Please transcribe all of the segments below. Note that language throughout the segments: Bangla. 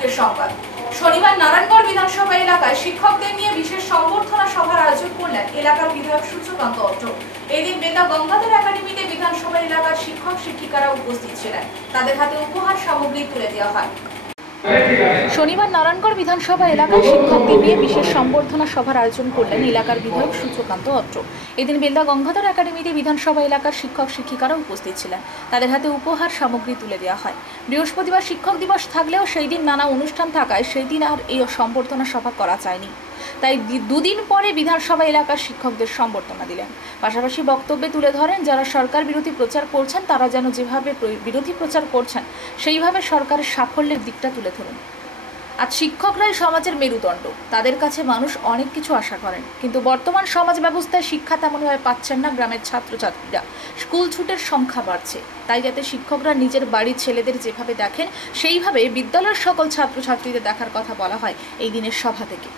আজকের সংবাদ। শনিবার নারায়ণগড় বিধানসভা এলাকায় শিক্ষকদের নিয়ে বিশেষ সংবর্ধনা সভার আয়োজন করলেন এলাকার বিধায়ক সূর্যকান্ত অত্র। এদিন বেতা গঙ্গাধর একাডেমিতে বিধানসভা এলাকার শিক্ষক শিক্ষিকারা উপস্থিত ছিলেন। তাদের হাতে উপহার সামগ্রী তুলে দেওয়া হয়। শনিবার নারায়ণগড় বিধানসভা এলাকায় শিক্ষকদের নিয়ে বিশেষ সংবর্ধনা সভার আয়োজন করলেন এলাকার বিধায়ক সূর্যকান্ত অত্র। এদিন বেলদা গঙ্গাধর একাডেমিতে বিধানসভা এলাকার শিক্ষক শিক্ষিকারা উপস্থিত ছিলেন। তাদের হাতে উপহার সামগ্রী তুলে দেওয়া হয়। বৃহস্পতিবার শিক্ষক দিবস থাকলেও সেই দিন নানা অনুষ্ঠান থাকায় সেই দিন আর এই সংবর্ধনা সভা করা যায়নি। তাই দুদিন পরে বিধানসভা এলাকার শিক্ষকদের সংবর্ধনা দিলেন। পাশাপাশি বক্তব্যে তুলে ধরেন, যারা সরকার বিরোধী প্রচার করছেন তারা যেন যেভাবে বিরোধী প্রচার করছেন সেইভাবে সরকারের সাফল্যের দিকটা তুলে ধরুন। আজ শিক্ষকরাই সমাজের মেরুদণ্ড, তাদের কাছে মানুষ অনেক কিছু আশা করেন, কিন্তু বর্তমান সমাজ ব্যবস্থায় শিক্ষা তেমনভাবে পাচ্ছেন না গ্রামের ছাত্রছাত্রীরা। স্কুল ছুটের সংখ্যা বাড়ছে, তাই যাতে শিক্ষকরা নিজের বাড়ির ছেলেদের যেভাবে দেখেন সেইভাবে বিদ্যালয়ের সকল ছাত্রছাত্রীদের দেখার কথা বলা হয় এই দিনের সভা থেকে।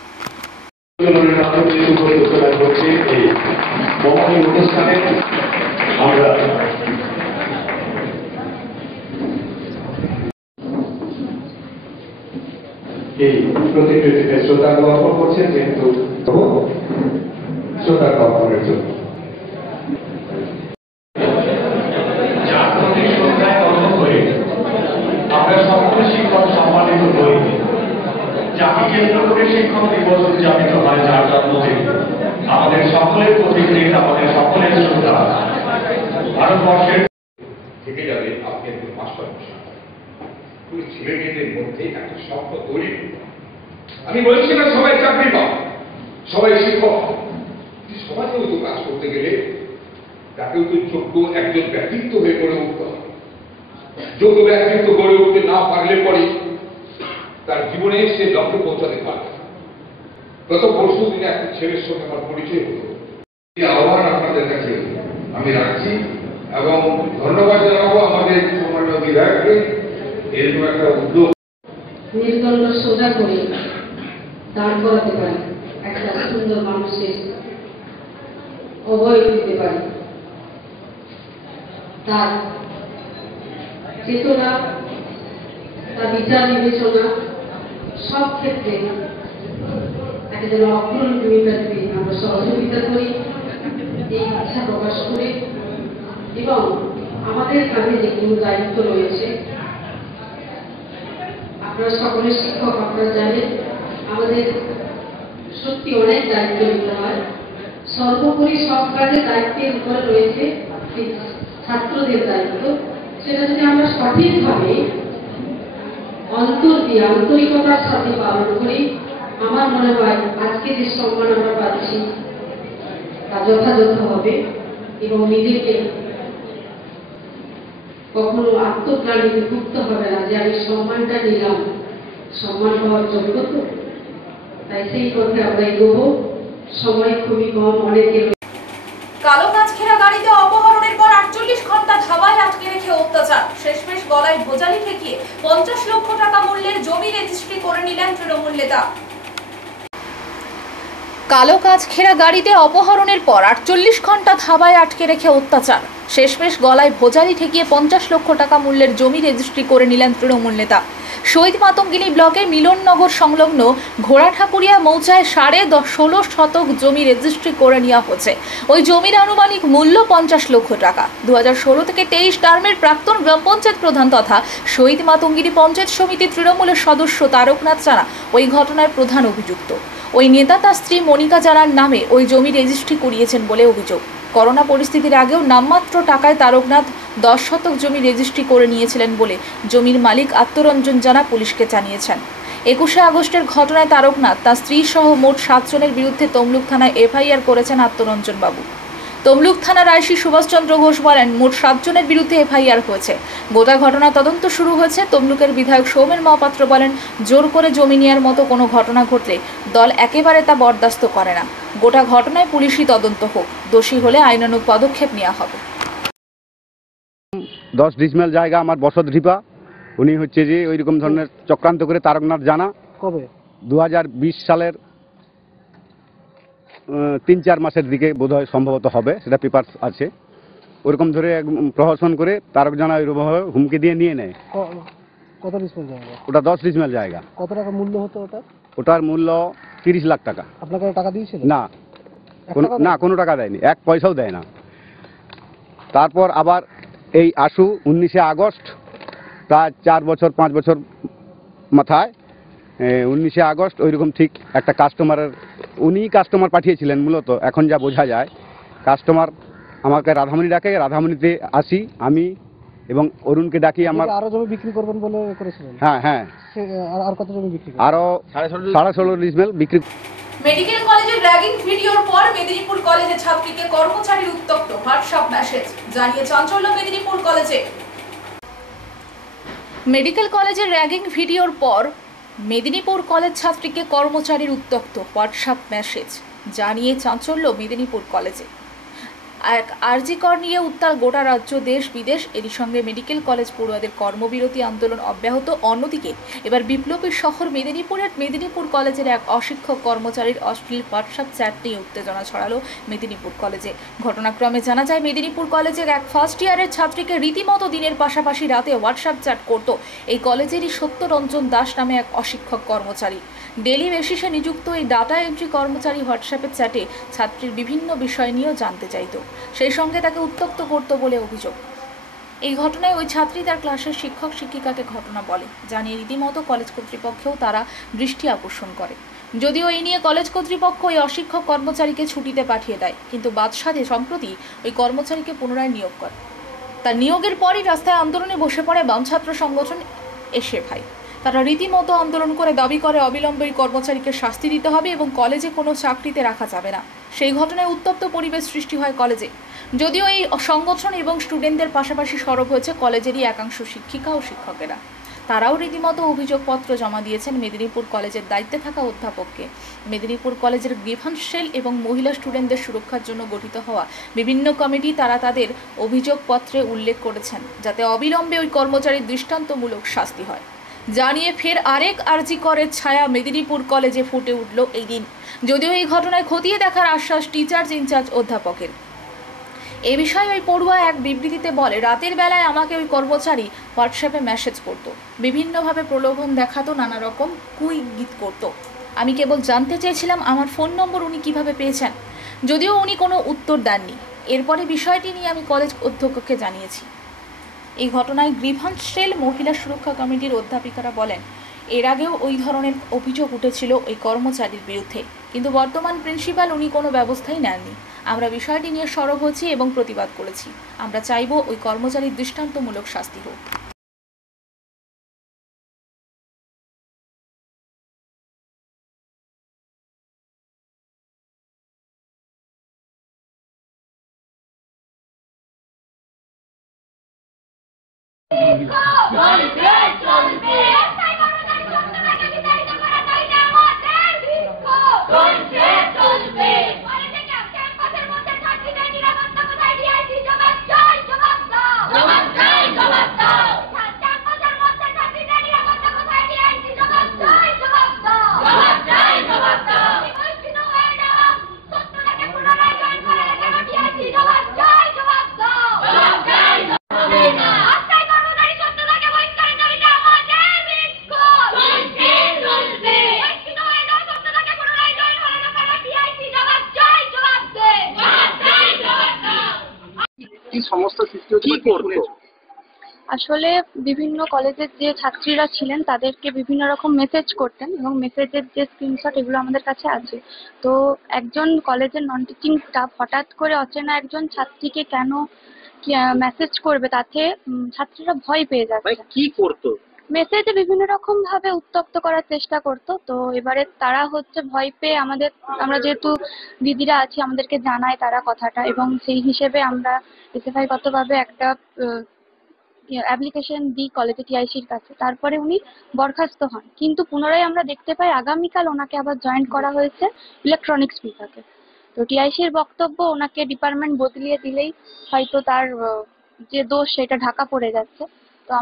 এই প্রতিকৃতিতে শ্রদ্ধা জ্ঞাপন করছেন, যেহেতু শ্রদ্ধা জ্ঞাপনের জন্য আমরা সকল শিক্ষক সম্মানিত হই। যাকে কেন্দ্র করে শিক্ষক দিবস উদযাপিত হয়, যার জন্মদিন আমাদের সকলের প্রতিকৃতি, আমাদের সকলের শ্রদ্ধা ভারতবর্ষের থেকে যাবে। আপনি একজন মাস্টার ছেলে মেয়েদের মধ্যে একটা স্বপ্ন তৈরি করতে। আমি বলছি না সবাই চাকরি পাবে, সবাই শিক্ষক, সমাজেও তো কাজ করতে গেলে তাকেও তো যোগ্য একজন ব্যক্তিত্ব হয়ে গড়ে উঠতে হবে। যোগ্য ব্যক্তিত্ব গড়ে উঠতে না পারলে পরে তার জীবনে সে লক্ষ্যে পৌঁছাতে পারবে। গত পরশু দিনে একটা ছেলের সঙ্গে আমার পরিচয় হলো। এই আহ্বান আপনাদের কাছে আমি রাখছি এবং ধন্যবাদ জানাবো আমাদের সম্মানীয় বিধায়ককে। এরকম একটা উদ্যোগ মেরুদণ্ড সোজা করে দাঁড় করাতে পারি, একটা সুন্দর মানুষের অভয় দিতে পারি। তার চেতনা, তার বিচার বিবেচনা সব ক্ষেত্রে একটা যেন অগ্রণী ভূমিকা দিতে আমরা সহযোগিতা করি, এই ইচ্ছা প্রকাশ করে। এবং আমাদের কাছে যেগুলো দায়িত্ব রয়েছে, আপনারা সকলের শিক্ষক, আপনারা জানেন আমাদের সত্যি অনেক দায়িত্ব নিতে হয়। সর্বোপরি সব কাজের দায়িত্বের উপরে রয়েছে ছাত্রদের দায়িত্ব। সেটা যদি আমরা সঠিকভাবে অন্তর দিয়ে আন্তরিকতার সাথে পালন করি, আমার মনে হয় আজকে যে সম্মান আমরা পাচ্ছি তা যথাযথ হবে। এবং নিজেকে কখনো আত্মগ্লানিতে ভুগতে হবে না যে আমি সম্মানটা নিলাম, সম্মান পাওয়ার যোগ্য তো। তাই সেই পথে আমরা এগোবো। সময় খুবই কম, অনেকের। কালো কাঁচখেরা গাড়িতে অপহরণের পর 48 ঘন্টা ধাবায় আটকে রেখে অত্যাচার। শেষমেশ গলায় ভোজালি ঠেকিয়ে 50 লক্ষ টাকা মূল্যের জমি রেজিস্ট্রি করে নিলেন তৃণমূল নেতা। কালো কাঁচখেরা গাড়িতে অপহরণের পর 48 ঘন্টা ধাবায় আটকে রেখে অত্যাচার। শেষমেশ গলায় ভোজালি ঠেকিয়ে 50 লক্ষ টাকা মূল্যের জমি রেজিস্ট্রি করে নিলেন তৃণমূল নেতা। শহীদ মাতঙ্গিনী ব্লকের মিলননগর সংলগ্ন ঘোড়াঠাকুরিয়া মৌজায় 16.5 শতক জমি রেজিস্ট্রি করে নেওয়া হচ্ছে। ওই জমির আনুমানিক মূল্য 50 লক্ষ টাকা। 2016 থেকে 23 টার্মের প্রাক্তন গ্রাম পঞ্চায়েত প্রধান তথা শহীদ মাতঙ্গিনী পঞ্চায়েত সমিতির তৃণমূলের সদস্য তারকনাথ জানা ওই ঘটনার প্রধান অভিযুক্ত। ওই নেতা তার স্ত্রী মনিকা জানার নামে ওই জমি রেজিস্ট্রি করিয়েছেন বলে অভিযোগ। করোনা পরিস্থিতির আগেও নামমাত্র টাকায় তারকনাথ 10 শতক জমি রেজিস্ট্রি করে নিয়েছিলেন বলে জমির মালিক আত্মরঞ্জন জানা পুলিশকে জানিয়েছেন। 21শে আগস্টের ঘটনায় তারকনাথ তার স্ত্রী সহ মোট 7 জনের বিরুদ্ধে তমলুক থানায় এফআইআর করেছেন আত্মরঞ্জন বাবু। তমলুক থানার আইসি সুভাষচন্দ্র ঘোষ বলেন, মোট 7 জনের বিরুদ্ধে এফআইআর হয়েছে। গোটা ঘটনা তদন্ত শুরু হয়েছে। তমলুকের বিধায়ক সৌমেন মহাপাত্র বলেন, জোর করে জমি নেওয়ার মতো কোনো ঘটনা ঘটলে দল একেবারে তা বরদাস্ত করে না। গোটা ঘটনায় পুলিশি তদন্ত হোক, দোষী হলে আইনানুগ পদক্ষেপ নেওয়া হবে। 10 ডিসমেল জায়গা আমার বসত ঢিপা। উনি হচ্ছে যে ওই রকম ধরনের চক্রান্ত করে তারকনাথ জানা কবে 2020 সালের 3-4 মাসের দিকে বোধহয় সম্ভবত হবে, সেটা পেপার আছে। ওরকম ধরে প্রহসন করে তারক জানা ওইরকমভাবে হুমকি দিয়ে নিয়ে নেয়। কত ডিসমেল জায়গা? ওটা 10 ডিসমেল জায়গা। কত টাকা মূল্য হতো ওটা? ওটার মূল্য 30 লাখ টাকা। আপনাকে টাকা দিয়েছিল? না, কোনো টাকা দেয়নি, 1 পয়সাও দেয় না। তারপর আবার এই আশু 19শে আগস্ট, প্রায় 4 বছর 5 বছর মাথায় 19শে আগস্ট ওইরকম ঠিক একটা উনিই কাস্টমার পাঠিয়েছিলেন মূলত। এখন যা বোঝা যায়, কাস্টমার আমাকে রাধামণি ডাকে, রাধামণিতে আসি আমি এবং অরুণকে ডাকি। আমার আরো জমি বিক্রি করবেন বলে করেছিলেন? হ্যাঁ হ্যাঁ, আর কত জমি বিক্রি? আরো 16.5 ডিসমেল বিক্রি। মেডিকেল কলেজের র্যাগিং ভিডিওর পর মেদিনীপুর কলেজে ছাত্রীকে কর্মচারীর উত্ত্যক্ত, হোয়াটসঅ্যাপ মেসেজ জানিয়ে চাঞ্চল্য মেদিনীপুর কলেজে। মেডিকেল কলেজের র্যাগিং ভিডিওর পর মেদিনীপুর কলেজ ছাত্রীকে কর্মচারীর উত্ত্যক্ত, হোয়াটসঅ্যাপ মেসেজ জানিয়ে চাঞ্চল্য মেদিনীপুর কলেজে। এক আরজি কর নিয়ে উত্তাল গোটা রাজ্য, দেশ বিদেশ। এরই সঙ্গে মেডিকেল কলেজ পড়ুয়াদের কর্মবিরতি আন্দোলন অব্যাহত। অন্যদিকে এবার বিপ্লবীর শহর মেদিনীপুর কলেজের এক অশিক্ষক কর্মচারীর অশ্লীল হোয়াটসঅ্যাপ চ্যাট নিয়ে উত্তেজনা ছড়ালো মেদিনীপুর কলেজে। ঘটনাক্রমে জানা যায়, মেদিনীপুর কলেজের এক ফার্স্ট ইয়ারের ছাত্রীকে রীতিমতো দিনের পাশাপাশি রাতে হোয়াটসঅ্যাপ চ্যাট করত এই কলেজেরই সত্যরঞ্জন দাস নামে এক অশিক্ষক কর্মচারী। ডেলি বেসিসে নিযুক্ত এই ডাটা এন্ট্রি কর্মচারী হোয়াটসঅ্যাপের চ্যাটে ছাত্রীর বিভিন্ন বিষয় নিয়েও জানতে চাইত, সেই সঙ্গে তাকে উত্ত্যক্ত করত বলে অভিযোগ। এই ঘটনায় ওই ছাত্রী তার ক্লাসের শিক্ষক শিক্ষিকাকে ঘটনা বলে, জানিয়ে রীতিমতো কলেজ কর্তৃপক্ষেও তারা দৃষ্টি আকর্ষণ করে। যদিও এই নিয়ে কলেজ কর্তৃপক্ষ ওই অশিক্ষক কর্মচারীকে ছুটিতে পাঠিয়ে দেয়, কিন্তু বাদশাদে সম্প্রতি ওই কর্মচারীকে পুনরায় নিয়োগ করে। তার নিয়োগের পরই রাস্তায় আন্দোলনে বসে পড়ে বাম ছাত্র সংগঠন এসে ভাই। তারা রীতিমতো আন্দোলন করে দাবি করে অবিলম্বে ওই কর্মচারীকে শাস্তি দিতে হবে এবং কলেজে কোনো চাকরিতে রাখা যাবে না। সেই ঘটনায় উত্তপ্ত পরিবেশ সৃষ্টি হয় কলেজে। যদিও এই সংগঠন এবং স্টুডেন্টদের পাশাপাশি সরব হয়েছে কলেজেরই একাংশ শিক্ষিকা ও শিক্ষকেরা। তারাও রীতিমতো অভিযোগপত্র জমা দিয়েছেন মেদিনীপুর কলেজের দায়িত্বে থাকা অধ্যাপককে। মেদিনীপুর কলেজের গ্রিভান্স সেল এবং মহিলা স্টুডেন্টদের সুরক্ষার জন্য গঠিত হওয়া বিভিন্ন কমিটি তারা তাদের অভিযোগপত্রে উল্লেখ করেছেন যাতে অবিলম্বে ওই কর্মচারীর দৃষ্টান্তমূলক শাস্তি হয়। জানিয়ে ফের আরেক আরজি করের ছায়া মেদিনীপুর কলেজে ফুটে উঠল এই দিন। যদিও এই ঘটনায় খতিয়ে দেখার আশ্বাস টিচার্স ইনচার্জ অধ্যাপকের। এ বিষয়ে ওই পড়ুয়া এক বিবৃতিতে বলে, রাতের বেলায় আমাকে ওই কর্মচারী হোয়াটসঅ্যাপে মেসেজ করত, বিভিন্নভাবে প্রলোভন দেখাতো, নানা রকম কুইগিত করত। আমি কেবল জানতে চেয়েছিলাম আমার ফোন নম্বর উনি কিভাবে পেয়েছেন। যদিও উনি কোনো উত্তর দেননি। এরপরে বিষয়টি নিয়ে আমি কলেজ অধ্যক্ষকে জানিয়েছি। এই ঘটনায় গ্রিভান্স সেল মহিলা সুরক্ষা কমিটির অধ্যাপিকারা বলেন, এর আগেও ওই ধরনের অভিযোগ উঠেছিল ওই কর্মচারীর বিরুদ্ধে, কিন্তু বর্তমান প্রিন্সিপাল উনি কোনো ব্যবস্থাই নেননি। আমরা বিষয়টি নিয়ে সরব হয়েছি এবং প্রতিবাদ করেছি। আমরা চাইব ওই কর্মচারীর দৃষ্টান্তমূলক শাস্তি হোক। আসলে বিভিন্ন কলেজের যে ছাত্রীরা ছিলেন তাদেরকে বিভিন্ন রকম মেসেজ করতেন এবং মেসেজের যে স্ক্রিনশট এগুলো আমাদের কাছে আছে। তো একজন কলেজের নন টিচিং স্টাফ হঠাৎ করে অচেনা একজন ছাত্রীকে কেন মেসেজ করবে, তাতে ছাত্রীরা ভয় পেয়ে যাচ্ছে। কি করতো? মেসেজে বিভিন্ন রকম ভাবে উত্তক্ত করার চেষ্টা করতো। তো এবারে তারা ভয় পেয়ে আমরা যেহেতু দিদিরা আছি আমাদেরকে জানায় তারা কথাটা, এবং সেই হিসেবে আমরা এসএফআইগতভাবে একটা অ্যাপ্লিকেশন দিই কলেজে টিআইসির কাছে। তারপরে উনি বরখাস্ত হন, কিন্তু পুনরায় আমরা দেখতে পাই আগামীকাল ওনাকে আবার জয়েন করা হয়েছে ইলেকট্রনিক্স বিভাগে। তো টিআইসির বক্তব্য ওনাকে ডিপার্টমেন্ট বদলিয়ে দিলেই হয়তো তার যে দোষ সেটা ঢাকা পড়ে যাচ্ছে। তো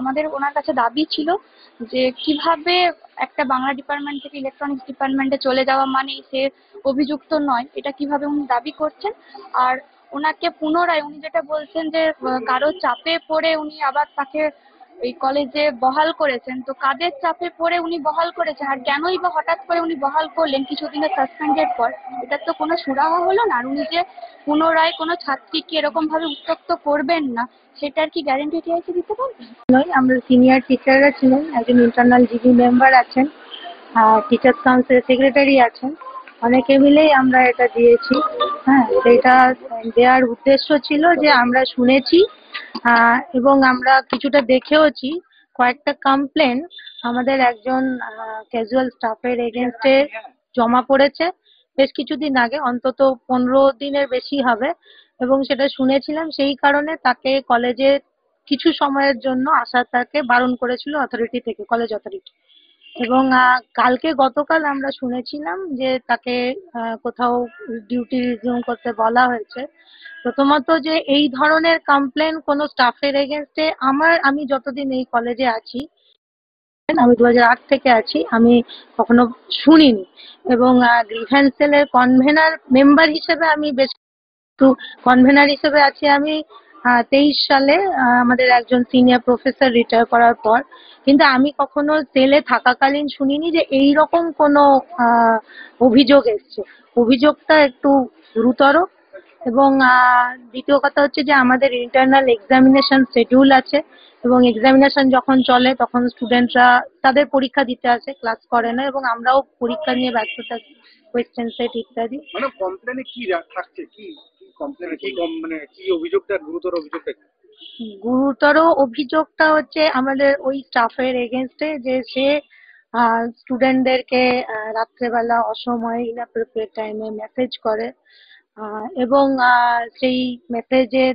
আমাদের ওনার কাছে দাবি ছিল যে কিভাবে একটা বাংলা ডিপার্টমেন্ট থেকে ইলেকট্রনিক্স ডিপার্টমেন্টে চলে যাওয়া মানে সে অভিযুক্ত নয়, এটা কিভাবে উনি দাবি করছেন। আর ওনাকে পুনরায় উনি যেটা বলছেন যে কারো চাপে পড়ে উনি আবার তাকে এই কলেজে বহাল করেছেন, তো কাদের চাপে পড়ে উনি বহাল করেছেন আর কেনই বা হঠাৎ করে উনি বহাল করলেন কিছুদিনের সাসপেন্ডের পর, এটার তো কোনো সুরাহা হলো না। আর উনি যে পুনরায় কোনো ছাত্রীকে এরকম ভাবে উত্ত্যক্ত করবেন না সেটার কি গ্যারেন্টি টিআইসি দিতে পারবেন? নয়, আমরা সিনিয়র টিচাররা ছিলেন, একজন ইন্টারনাল জিবি মেম্বার আছেন, টিচার্স কাউন্সিল সেক্রেটারি আছেন, অনেকে মিলেই আমরা এটা দিয়েছি। হ্যাঁ, এটা দেওয়ার উদ্দেশ্য ছিল যে আমরা শুনেছি এবং আমরা কিছুটা দেখেওছি কয়েকটা কমপ্লেন আমাদের একজন ক্যাজুয়াল স্টাফের এগেনস্টে জমা পড়েছে বেশ কিছুদিন আগে, অন্তত 15 দিনের বেশি হবে, এবং সেটা শুনেছিলাম। সেই কারণে তাকে কলেজে কিছু সময়ের জন্য আসা তাকে বারণ করেছিল অথরিটি থেকে, কলেজ অথরিটি। এবং গতকাল আমরা শুনেছিলাম যে তাকে কোথাও ডিউটি রিজিউম করতে বলা হয়েছে। প্রথমত যে এই ধরনের কমপ্লেন কোনো স্টাফের এগেনস্টে আমি যতদিন এই কলেজে আছি, আমি 2008 থেকে আছি, আমি কখনো শুনিনি। এবং গ্রিভেন্স সেলের কনভেনার মেম্বার হিসেবে আমি বেশ কনভেনার হিসেবে আছি আমি 23 সালে আমাদের একজন সিনিয়র প্রফেসর রিটায়ার করার পর, কিন্তু আমি কখনো সেলে থাকাকালীন শুনিনি যে এই রকম কোনো অভিযোগ এসছে। অভিযোগটা একটু গুরুতর। এবং দ্বিতীয় কথা হচ্ছে যে আমাদের ইন্টারনাল এক্সামিনেশন শিডিউল আছে, এবং এক্সামিনেশন যখন চলে তখন স্টুডেন্টরা তাদের পরীক্ষা দিতে আসে, ক্লাস করে না, এবং আমরাও পরীক্ষা নিয়ে ব্যস্ত থাকি, কোয়েশ্চেন সেট ইত্যাদি। মানে কমপ্লেনে কি থাকছে, কি কমপ্লেনে কি মানে কি অভিযোগটা, গুরুতর অভিযোগটা? গুরুতর অভিযোগটা হচ্ছে আমাদের ওই স্টাফের এগেনস্টে যে সে স্টুডেন্টদেরকে রাত্রেবেলা অসময়ে ইনঅ্যাপ্রোপ্রিয়েট টাইমে মেসেজ করে, এবং সেই মেসেজে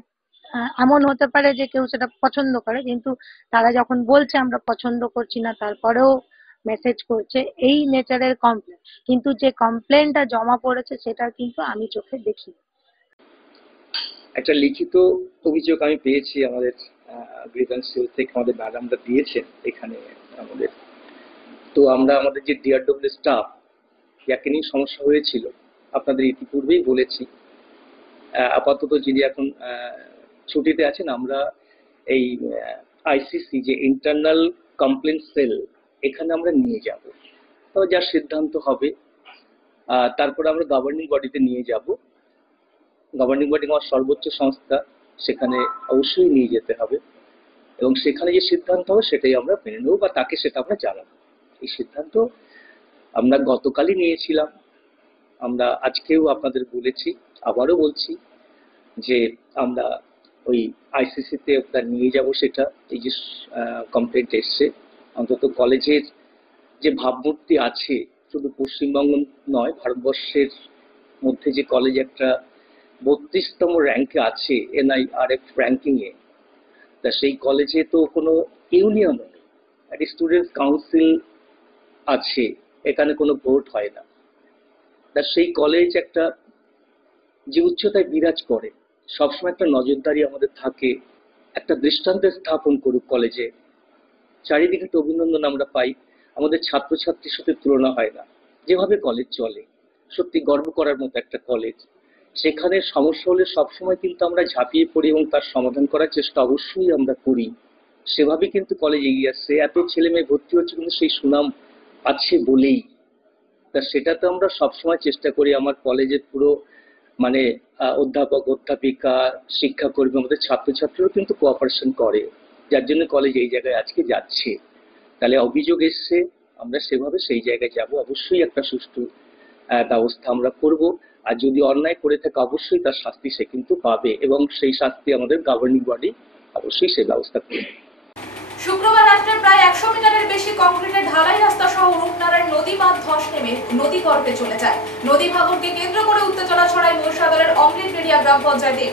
এমন হতে পারে যে কেউ সেটা পছন্দ করে, কিন্তু তারা যখন বলছে আমরা পছন্দ করছি না তারপরেও মেসেজ করছে, এই নেচারের কমপ্লেন। কিন্তু যে কমপ্লেনটা জমা পড়েছে সেটা কিন্তু আমি চোখে দেখি। একটা লিখিত অভিযোগ আমি পেয়েছি আমাদের গ্রিভেন্স সেল থেকে, আমাদের ম্যাডামরা দিয়েছেন এখানে আমাদের। তো আমরা আমাদের যে ডিআরডব্লিউ স্টাফ যাকে নিয়ে সমস্যা হয়েছিল আপনাদের ইতিপূর্বেই বলেছি, আপাতত যিনি এখন ছুটিতে আছেন, আমরা এই আইসিসি যে ইন্টারনাল কমপ্লেন সেল এখানে আমরা নিয়ে যাব। তবে যা সিদ্ধান্ত হবে তারপরে আমরা গভর্নিং বডিতে নিয়ে যাব। গভর্নিং বডি আমার সর্বোচ্চ সংস্থা, সেখানে অবশ্যই নিয়ে যেতে হবে, এবং সেখানে যে সিদ্ধান্ত হবে সেটাই আমরা মেনে নেব বা তাকে সেটা আমরা জানাবো। এই সিদ্ধান্ত আমরা গতকালই নিয়েছিলাম, আমরা আজকেও আপনাদের বলেছি, আবারও বলছি যে আমরা ওই আইসিসিতে ওটা নিয়ে যাব। সেটা এই যে কমপ্লেন্ট এসছে, অন্তত কলেজের যে ভাবমূর্তি আছে, শুধু পশ্চিমবঙ্গ নয় ভারতবর্ষের মধ্যে যে কলেজ একটা 32তম র্যাঙ্কে আছে NIRF র্যাঙ্কিংয়ে, তা সেই কলেজে তো কোনো ইউনিয়ন নেই, একটা স্টুডেন্টস কাউন্সিল আছে, এখানে কোনো ভোট হয় না। তা সেই কলেজ একটা যে উচ্চতায় বিরাজ করে, সবসময় একটা নজরদারি আমাদের থাকে, একটা দৃষ্টান্ত স্থাপন করুক কলেজে। চারিদিকে তো অভিনন্দন আমরা পাই, আমাদের ছাত্রছাত্রীর সাথে তুলনা হয় না, যেভাবে কলেজ চলে সত্যি গর্ব করার মতো একটা কলেজ। সেখানে সমস্যা হলে সবসময় কিন্তু আমরা ঝাঁপিয়ে পড়ি এবং তার সমাধান করার চেষ্টা অবশ্যই আমরা করি। সেভাবে কিন্তু কলেজ এগিয়ে আসছে, এত ছেলে মেয়ে ভর্তি হচ্ছে কিন্তু সেই সুনাম আছে বলেই। তা সেটা তো আমরা সবসময় চেষ্টা করি। আমার কলেজের পুরো মানে অধ্যাপক অধ্যাপিকা শিক্ষাকর্মী আমাদের ছাত্রছাত্রীরাও কিন্তু কোঅপারেশন করে, যার জন্য কলেজ এই জায়গায় আজকে যাচ্ছে। তাহলে অভিযোগ এসছে, আমরা সেভাবে সেই জায়গায় যাব, অবশ্যই একটা সুষ্ঠু ব্যবস্থা আমরা করব। আর যদি অন্যায় করে থাকে অবশ্যই তার শাস্তি সে কিন্তু পাবে, এবং সেই শাস্তি আমাদের গভর্নিং বডি অবশ্যই সেই ব্যবস্থা করবে। শুক্রবার রাত্রে প্রায় 100 মিটারের বেশি কংক্রিটের ঢালাই রাস্তা সহ রূপনারায়ণ নদী বাঁধ ধস নেমে নদী গর্ভে চলে যায়। নদী ভাঙনকে কেন্দ্র করে উত্তেজনা ছড়ায় মহিষাদলের অমৃতবেড়িয়া গ্রাম পঞ্চায়েতে।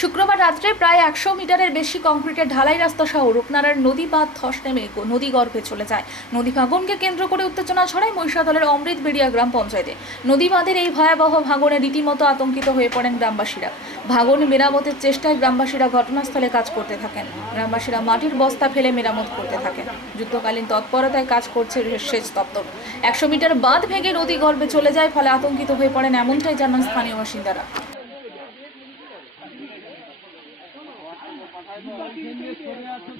শুক্রবার রাত্রে প্রায় 100 মিটারের বেশি কংক্রিটের ঢালাই রাস্তা সহ রূপনারায়ণ নদী বাঁধ ধস নেমে নদী গর্ভে চলে যায়। নদী ভাঙনকে কেন্দ্র করে উত্তেজনা ছড়ায় মহিষাদলের অমৃতবেড়িয়া গ্রাম পঞ্চায়েতে। নদী বাঁধের এই ভয়াবহ ভাঙনে রীতিমতো আতঙ্কিত হয়ে পড়েন গ্রামবাসীরা। ভাঙন মেরামতের চেষ্টায় গ্রামবাসীরা ঘটনাস্থলে কাজ করতে থাকেন। গ্রামবাসীরা মাটির বস্তা ফেলে মেরামত করতে থাকেন। যুদ্ধকালীন তৎপরতায় কাজ করছে সেচ দপ্তর। 100 মিটার বাঁধ ভেঙে নদী গর্ভে চলে যায়, ফলে আতঙ্কিত হয়ে পড়েন, এমনটাই জানান স্থানীয় বাসিন্দারা। সরে আছে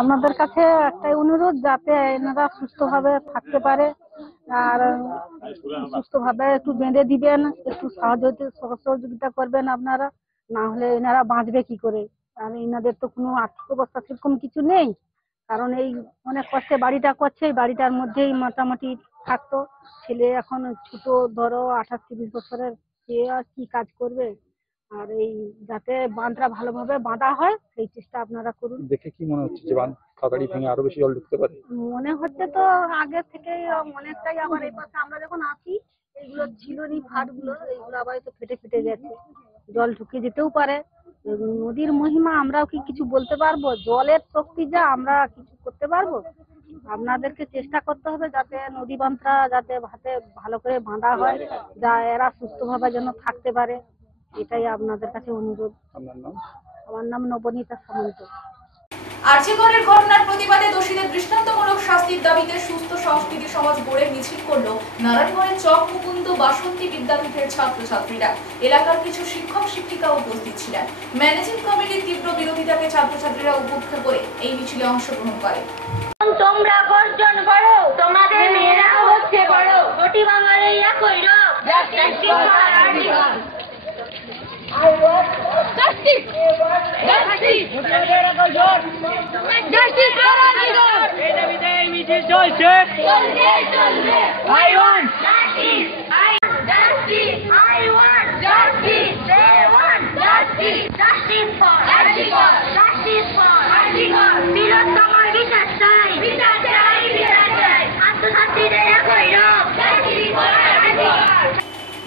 আপনাদের কাছে একটাই অনুরোধ, যাতে এনারা সুস্থভাবে থাকতে পারে, আর সুস্থভাবে একটু বেঁধে দিবেন, একটু সহযোগিতা করবেন আপনারা, না হলে এনারা বাঁচবে কি করে। আর এনাদের তো কোনো আর্থিক অবস্থা সেরকম কিছু নেই, কারণ এই অনেক কষ্টে বাড়িটা করছে, এই বাড়িটার মধ্যেই মোটামুটি থাকতো। ছেলে এখন ছোট, ধরো 28-30 বছরের, সে আর কি কাজ করবে। আর এই যাতে বাঁধটা ভালোভাবে বাঁধা হয় সেই চেষ্টা আপনারা করুন। দেখে কি মনে হচ্ছে যে বাঁধ তাড়াতাড়ি ভেঙে আরো বেশি জল ঢুকতে পারে? মনে হচ্ছে তো আগে থেকে অনেকটাই। আবার এই পাশে আমরা যখন আসি, এইগুলো ছিল নি ফাটগুলো, এইগুলো আবার তো ফেটে ফেটে গেছে, জল ঢুকে যেতেও পারে। নদীর মহিমা আমরাও কি কিছু বলতে পারবো? জলের শক্তি যা, আমরা কিছু করতে পারবো? আপনাদেরকে চেষ্টা করতে হবে যাতে নদী বাঁধটা যাতে ভালো করে বাঁধা হয়, যা এরা সুস্থভাবে যেন থাকতে পারে। এটাই আপনাদের কাছে অনুরোধ। আপনার নাম? আমার নাম নবনীতা সামন্ত। আরজিকরের ঘটনার প্রতিবাদে দোষীদের দৃষ্টান্তমূলক শাস্তির দাবিতে সুস্থ সংস্কৃতি সমাজ গড়ে মিছিল করল নারায়ণগঞ্জের চক মুকুন্দ বাসন্তী বিদ্যাপীঠের ছাত্রছাত্রীরা। এলাকার কিছু শিক্ষক শিক্ষিকা উপস্থিত ছিলেন। ম্যানেজিং কমিটির তীব্র বিরোধিতাকে ছাত্রছাত্রীরা উপেক্ষা করে এই মিছিলে অংশগ্রহণ করে। তোমরা গর্জন করো, তোমাদের মেয়েরা হচ্ছে বড়, কোটি বাঙালি একই রব, justice for RG Kar. Justice justice justice for RG Kar. এই দাবিতে এই মিছিল চলছে, চলবে চলবে। I want justice, I justice, I want justice, they want justice, justice for RG Kar, justice for RG Kar. বীরত্তমার বিচার চাই, বিচার চাই, বিচার চাই। ছাত্রছাত্রীদের একই রব, জাস্টিস ফর আরজিকর।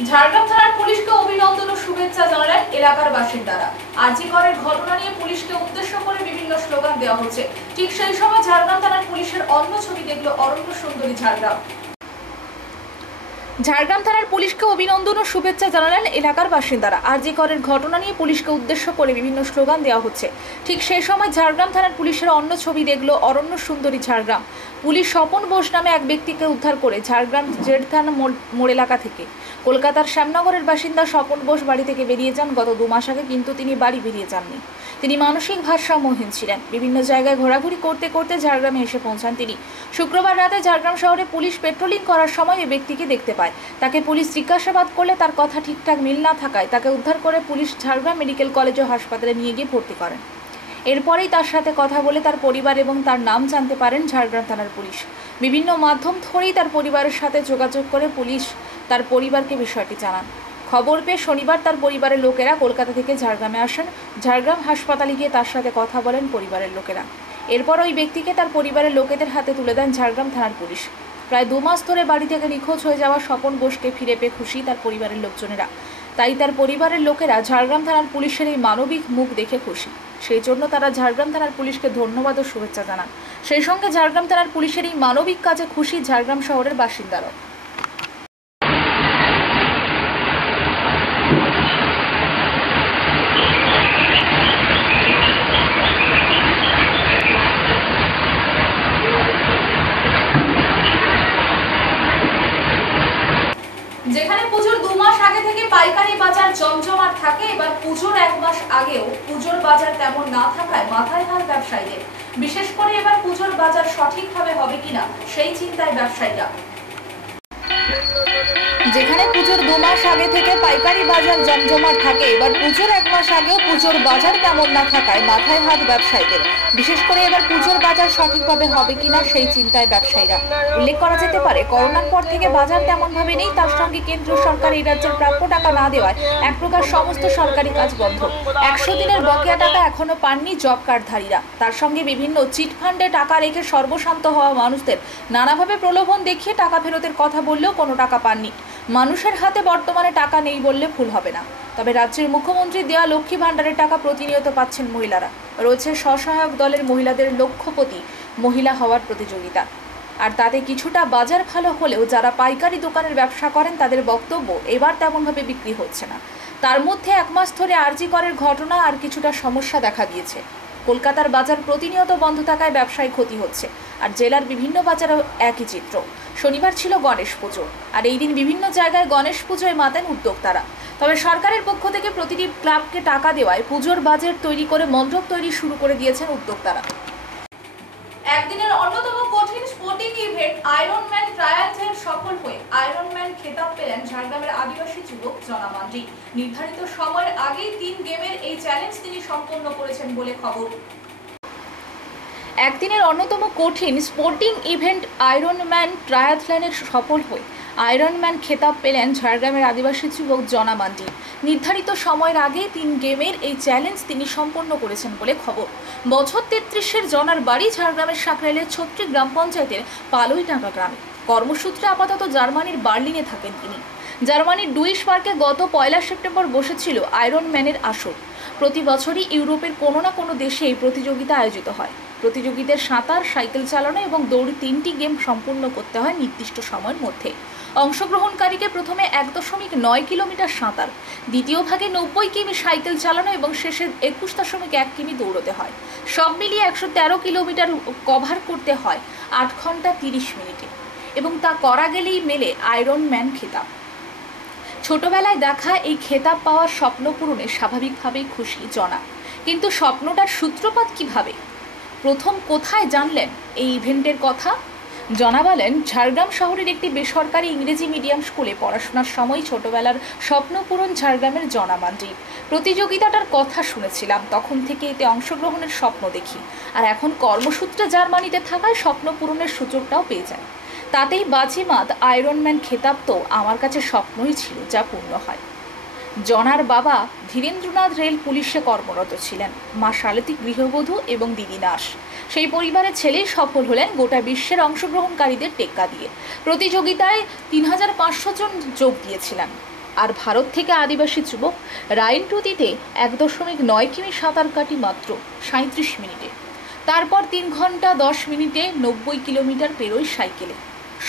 ঝাড়গ্রাম থানার পুলিশকে অভিনন্দন ও শুভেচ্ছা জানালেন এলাকার বাসিন্দারা। আরজিকরের ঘটনা নিয়ে পুলিশকে উদ্দেশ্য করে বিভিন্ন স্লোগান দেওয়া হচ্ছে। ঠিক সেই সময় ঝাড়গ্রাম থানার পুলিশের অন্য ছবি দেখল অরণ্য সুন্দরী ঝাড়গ্রাম। ঝাড়গ্রাম থানার পুলিশকে অভিনন্দন ও শুভেচ্ছা জানালেন এলাকার বাসিন্দারা। আরজিকরের ঘটনা নিয়ে পুলিশকে উদ্দেশ্য করে বিভিন্ন স্লোগান দেওয়া হচ্ছে। ঠিক সেই সময় ঝাড়গ্রাম থানার পুলিশের অন্য ছবি দেখল অরণ্য সুন্দরী ঝাড়গ্রাম। পুলিশ স্বপন বোস নামে এক ব্যক্তিকে উদ্ধার করে ঝাড়গ্রাম জেঠথানা মোড় এলাকা থেকে। কলকাতার শ্যামনগরের বাসিন্দা স্বপন বোস বাড়ি থেকে বেরিয়ে যান গত 2 মাস আগে, কিন্তু তিনি বাড়ি বেরিয়ে যাননি। তিনি মানসিক ভারসাম্যহীন ছিলেন। বিভিন্ন জায়গায় ঘোরাঘুরি করতে করতে ঝাড়গ্রামে এসে পৌঁছান তিনি। শুক্রবার রাতে ঝাড়গ্রাম শহরে পুলিশ পেট্রোলিং করার সময় এই ব্যক্তিকে দেখতে পায়। তাকে পুলিশ জিজ্ঞাসাবাদ করলে তার কথা ঠিকঠাক মিল না থাকায় তাকে উদ্ধার করে পুলিশ ঝাড়গ্রাম মেডিকেল কলেজ ও হাসপাতালে নিয়ে গিয়ে ভর্তি করেন। এরপরেই তার সাথে কথা বলে তার পরিবার এবং তার নাম জানতে পারেন ঝাড়গ্রাম থানার পুলিশ। বিভিন্ন মাধ্যম ধরেই তার পরিবারের সাথে যোগাযোগ করে পুলিশ তার পরিবারকে বিষয়টি জানান। খবর পেয়ে শনিবার তার পরিবারের লোকেরা কলকাতা থেকে ঝাড়গ্রামে আসেন। ঝাড়গ্রাম হাসপাতালে গিয়ে তার সাথে কথা বলেন পরিবারের লোকেরা। এরপর ওই ব্যক্তিকে তার পরিবারের লোকেদের হাতে তুলে দেন ঝাড়গ্রাম থানার পুলিশ। প্রায় 2 মাস ধরে বাড়ি থেকে নিখোঁজ হয়ে যাওয়া স্বপন বোসকে ফিরে পেয়ে খুশি তার পরিবারের লোকজনেরা। তাই তার পরিবারের লোকেরা ঝাড়গ্রাম থানার পুলিশের এই মানবিক মুখ দেখে খুশি। সেই জন্য তারা ঝাড়গ্রাম থানার পুলিশকে ধন্যবাদ ও শুভেচ্ছা জানান। সেই সঙ্গে ঝাড়গ্রাম থানার পুলিশের এই মানবিক কাজে খুশি ঝাড়গ্রাম শহরের বাসিন্দারা। যেখানে পুজোর 2 মাস আগে থেকে পাইকারি বাজার জমজমাট থাকে, এবার এবার পুজোর 1 মাস আগেও পুজোর বাজার তেমন না থাকায় মাথায় হাত ব্যবসায়ীদের। বিশেষ করে এবার পুজোর বাজার সঠিকভাবে হবে কিনা সেই চিন্তায় ব্যবসায়ীরা। যেখানে পুজোর 2 মাস আগে থেকে পাইকারি বাজার জমজমাট থাকে, এবার পুজোর 1 মাস আগেও পুজোর বাজার তেমন না থাকায় মাথায় হাত ব্যবসায়ীদের। বিশেষ করে এবার পুজোর বাজার সঠিকভাবে হবে কিনা সেই চিন্তায় ব্যবসায়ীরা। উল্লেখ করা যেতে পারে, করোনার পর থেকে বাজার তেমন ভাবে নেই, তার সঙ্গে কেন্দ্রীয় সরকার এই রাজ্যের প্রাপ্য টাকা না দেওয়ায় এক প্রকার সমস্ত সরকারি কাজ বন্ধ। 100 দিনের বকেয়া টাকা এখনো পাননি জব কার্ডধারীরা। তার সঙ্গে বিভিন্ন চিট ফান্ডে টাকা রেখে সর্বশান্ত হওয়া মানুষদের নানাভাবে প্রলোভন দেখিয়ে টাকা ফেরতের কথা বললেও কোনো টাকা পাননি। মানুষের হাতে বর্তমানে টাকা নেই বললে ভুল হবে না। তবে রাজ্যের মুখ্যমন্ত্রী দেওয়া লক্ষ্মী ভাণ্ডারের টাকা প্রতিনিয়ত পাচ্ছেন মহিলারা। রয়েছে স্বসহায়ক দলের মহিলাদের লক্ষপতি মহিলা হওয়ার প্রতিযোগিতা। আর তাতে কিছুটা বাজার ভালো হলেও যারা পাইকারি দোকানের ব্যবসা করেন তাদের বক্তব্য এবার তেমনভাবে বিক্রি হচ্ছে না। তার মধ্যে 1 মাস ধরে আরজি করের ঘটনা আর কিছুটা সমস্যা দেখা দিয়েছে। কলকাতার বাজার প্রতিনিয়ত বন্ধ থাকায় ব্যবসায় ক্ষতি হচ্ছে। আর জেলার বিভিন্ন বাজারেও একই চিত্র। শনিবার ছিল গণেশ পুজো, আর এই দিন বিভিন্ন জায়গায় গণেশ পুজোয় মাতেন উদ্যোক্তারা। তবে সরকারের পক্ষ থেকে প্রতিটি ক্লাবকে টাকা দেওয়ায় পুজোর বাজেট তৈরি করে মণ্ডপ তৈরি শুরু করে দিয়েছেন উদ্যোক্তারা। একদিনের অন্যতম কঠিন স্পোর্টিং ইভেন্ট আয়রনম্যান ট্রায়াথলন সফল হয়ে আয়রনম্যান খেতাব পেলেন ঝাড়গ্রামের আদিবাসী যুবক জনা মান্ডি। নির্ধারিত সময়ের আগেই 3 গেমের এই চ্যালেঞ্জ তিনি সম্পন্ন করেছেন বলে খবর। একদিনের অন্যতম কঠিন স্পোর্টিং ইভেন্ট আয়রনম্যান ট্রায়াথলনের সফল হয়ে আয়রনম্যান খেতাব পেলেন ঝাড়গ্রামের আদিবাসী যুবক জনা মান্ডি। নির্ধারিত সময়ের আগে 3 গেমের এই চ্যালেঞ্জ তিনি সম্পন্ন করেছেন বলে খবর। বছর 33-এর জনার বাড়ি ঝাড়গ্রামের সাকরাইলের 36 গ্রাম পঞ্চায়েতের পালইডাঙ্গা গ্রামে। কর্মসূত্রে আপাতত জার্মানির বার্লিনে থাকেন তিনি। জার্মানির ডুইসবার্গে গত 1 সেপ্টেম্বর বসেছিল আয়রনম্যানের আসর। প্রতি বছরই ইউরোপের কোনো না কোনো দেশে এই প্রতিযোগিতা আয়োজিত হয়। প্রতিযোগীদের সাঁতার, সাইকেল চালানো এবং দৌড় 3টি গেম সম্পূর্ণ করতে হয় নির্দিষ্ট সময়ের মধ্যে। অংশগ্রহণকারীকে প্রথমে 1.9 কিলোমিটার সাঁতার, দ্বিতীয় ভাগে 90 কিমি সাইকেল চালানো এবং শেষে 21.1 কিমি দৌড়তে হয়। সব মিলিয়ে 113 কিলোমিটার কভার করতে হয় 8 ঘন্টা 30 মিনিটে, এবং তা করা গেলেই মেলে আয়রনম্যান খেতাব। ছোটবেলায় দেখা এই খেতাব পাওয়ার স্বপ্ন পূরণে স্বাভাবিকভাবেই খুশি জনা। কিন্তু স্বপ্নটার সূত্রপাত কিভাবে, প্রথম কোথায় জানলেন এই ইভেন্টের কথা? জনা বলেন, ঝাড়গ্রাম শহরের একটি বেসরকারি ইংরেজি মিডিয়াম স্কুলে পড়াশোনার সময় ছোটবেলার স্বপ্ন পূরণ ঝাড়গ্রামের জনা মান্ডি। প্রতিযোগিতাটার কথা শুনেছিলাম, তখন থেকে এতে অংশগ্রহণের স্বপ্ন দেখি। আর এখন কর্মসূত্রে জার্মানিতে থাকায় স্বপ্ন পূরণের সুযোগটাও পেয়ে যায়। তাতেই বাজিমাত আয়রনম্যান খেতাব তো আমার কাছে স্বপ্নই ছিল, যা পূর্ণ হয়। জনার বাবা ধীরেন্দ্রনাথ রেল পুলিশে কর্মরত ছিলেন, মা শালতী গৃহবধূ এবং দিদি নার্স। সেই পরিবারের ছেলেই সফল হলেন গোটা বিশ্বের অংশগ্রহণকারীদের টেক্কা দিয়ে। প্রতিযোগিতায় 3500 জন যোগ দিয়েছিলেন। আর ভারত থেকে আদিবাসী যুবক রাইন টুতিতে 1.9 কিমি সাঁতার কাটি মাত্র 37 মিনিটে। তারপর 3 ঘন্টা 10 মিনিটে 90 কিলোমিটার পেরোয় সাইকেলে।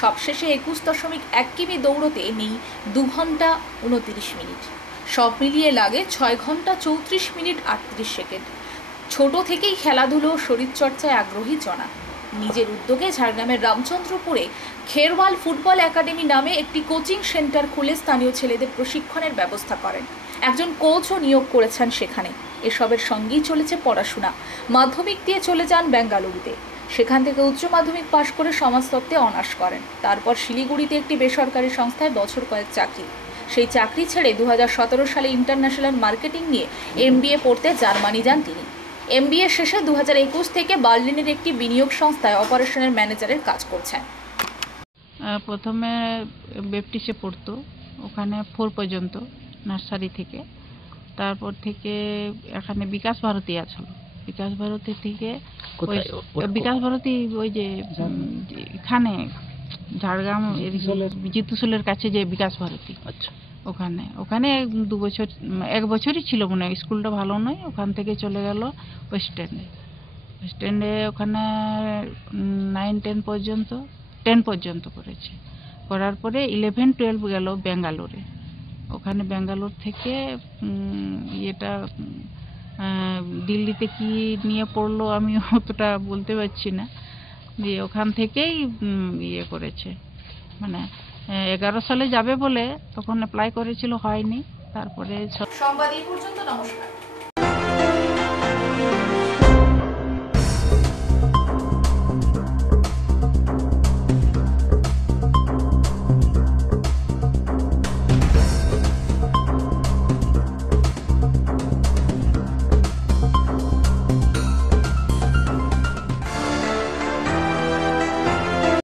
সবশেষে 21.1 কিমি দৌড়তে নেই 2 ঘন্টা 29 মিনিট। সব মিলিয়ে লাগে 6 ঘন্টা 34 মিনিট 38 সেকেন্ড। ছোট থেকেই খেলাধুলো ও শরীরচর্চায় আগ্রহী জনা। নিজের উদ্যোগে ঝাড়গ্রামের রামচন্দ্রপুরে খেরওয়াল ফুটবল একাডেমি নামে একটি কোচিং সেন্টার খুলে স্থানীয় ছেলেদের প্রশিক্ষণের ব্যবস্থা করেন। একজন কোচও নিয়োগ করেছেন সেখানে। এসবের সঙ্গেই চলেছে পড়াশোনা। মাধ্যমিক দিয়ে চলে যান বেঙ্গালুরুতে। সেখান থেকে উচ্চ মাধ্যমিক পাশ করে সমাজতত্ত্বে অনার্স করেন। তারপর শিলিগুড়িতে একটি বেসরকারি সংস্থায় বছর কয়েক চাকরি। সেই চাকরি ছেড়ে 2017 সালে ইন্টারন্যাশনাল মার্কেটিং নিয়ে MBA পড়তে জার্মানি যান তিনি। MBA শেষে 2021 থেকে বার্লিনের একটি বিনিয়োগ সংস্থায় অপারেশনের ম্যানেজারের কাজ করছেন। প্রথমে বেপটিসে পড়তো, ওখানে 4 পর্যন্ত নার্সারি থেকে। তারপর থেকে এখানে বিকাশ ভারতী আসলো। বিকাশ ভারতী থেকে বিকাশ ভারতী ওই যে এখানে ঝাড়গ্রাম জিতুসলের কাছে যে বিকাশ ভারতী, ওখানে 2 বছর 1 বছরই ছিল মনে হয়। স্কুলটা ভালো নয়, ওখান থেকে চলে গেল ওয়েস্টার্নে। ওখানে 9-10 পর্যন্ত 10 পর্যন্ত করেছে। করার পরে 11-12 গেল বেঙ্গালোরে। ওখানে বেঙ্গালোর থেকে এটা দিল্লিতে কি নিয়ে পড়লো আমি অতটা বলতে পারছি না। দিয়ে ওখান থেকেই ইয়ে করেছে, মানে 11 সালে যাবে বলে তখন অ্যাপ্লাই করেছিল, হয়নি। তারপরে সংবাদ এই পর্যন্ত। নমস্কার।